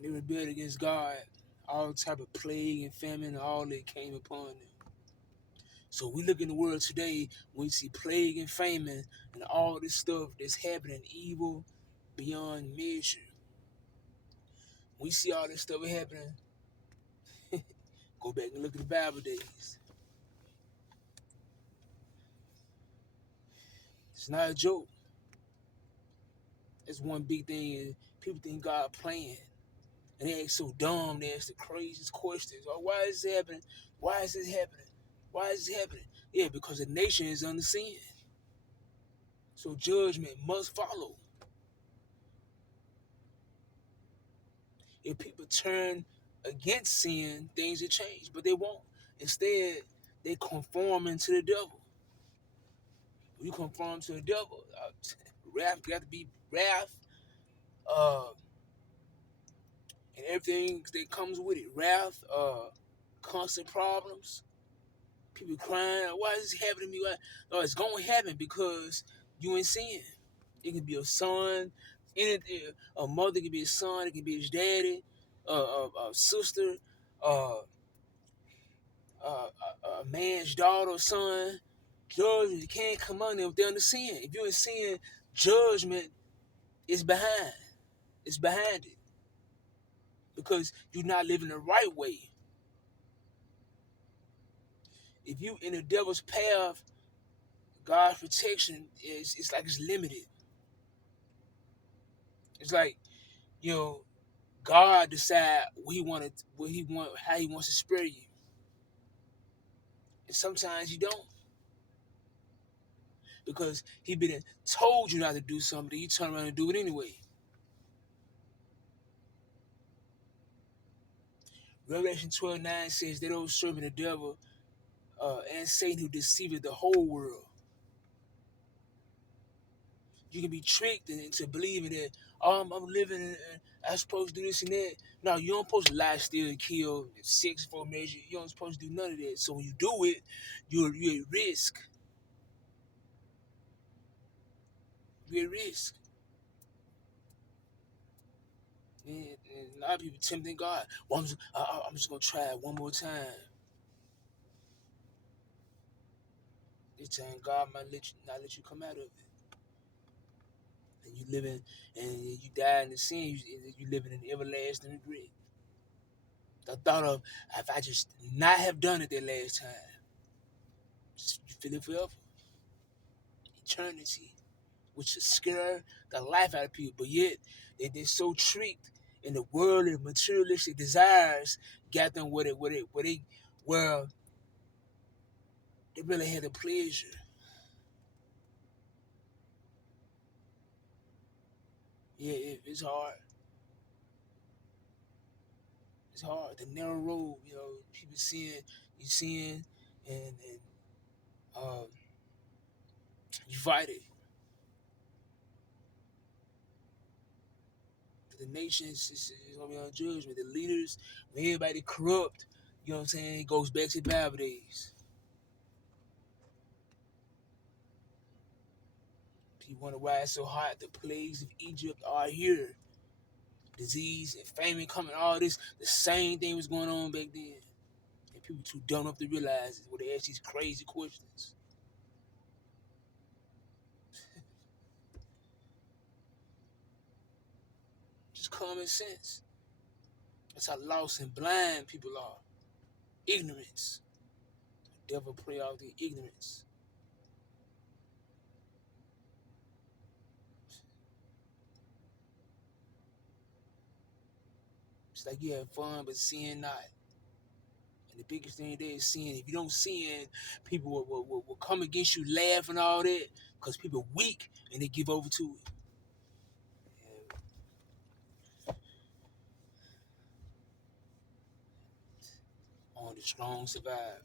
When they rebelled against God, all type of plague and famine, all that came upon them. So we look in the world today, we see plague and famine and all this stuff that's happening, evil beyond measure. We see all this stuff happening. Go back and look at the Bible days. It's not a joke. That's one big thing. People think God playing. And they act so dumb. They ask the craziest questions. Oh, why is this happening? Why is this happening? Why is this happening? Yeah, because the nation is under sin. So judgment must follow. If people turn against sin, things will change. But they won't. Instead, they conforming to the devil. When you conform to the devil, wrath got to be wrath, uh, and everything that comes with it. Wrath, constant problems, people crying. Why is this happening to me? Why? No, it's gonna happen because you in sin. It can be a son, anything. A mother can be a son. It can be his daddy, a sister, uh, a man's daughter, son. Judgment, you can't come on there if they're under sin. If you're in sin, judgment is behind. It's behind it because you're not living the right way. If you in the devil's path, God's protection is it's like it's limited. It's like, you know, God decide how He wants to spare you, and sometimes you don't because He been told you not to do something, you turn around and do it anyway. Revelation 12:9 says they don't serve the devil and Satan who deceiveth the whole world. You can be tricked into believing that I'm living and I'm supposed to do this and that. No, you don't supposed to lie, steal, kill, sex for measure. You don't supposed to do none of that. So when you do it, you're at risk. You're at risk. And a lot of people tempting God. Well, I'm just gonna try it one more time. This time God might not let you come out of it. And you living and you die in the sin. You living in everlasting regret. The thought of if I just not have done it that last time, you feel it forever. Eternity, which should scare the life out of people. But yet, they're so tricked in the world of materialistic desires, got them where they really had a pleasure. Yeah, it's hard. It's hard. The narrow road, people seeing, and um, you fight it. The nations is gonna be on judgment. The leaders, when everybody corrupt, you know what I'm saying? It goes back to the Bible days. People wonder why it's so hot. The plagues of Egypt are here. Disease and famine coming, all this. The same thing was going on back then. And people too dumb enough to realize it. Where they ask these crazy questions. Just common sense. That's how lost and blind people are. Ignorance. The devil play out the ignorance. It's like you have fun, but sin not. And the biggest thing there is sin. If you don't sin, people will come against you, laugh and all that, because people weak and they give over to it. Yeah. Only the strong survive.